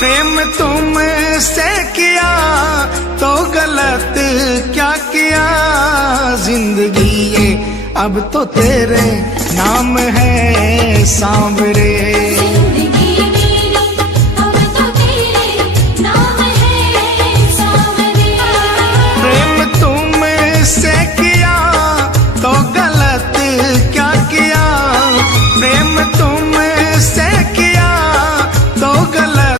प्रेम तुमसे किया तो गलत क्या किया, जिंदगी ये अब तो तेरे नाम है सांवरे।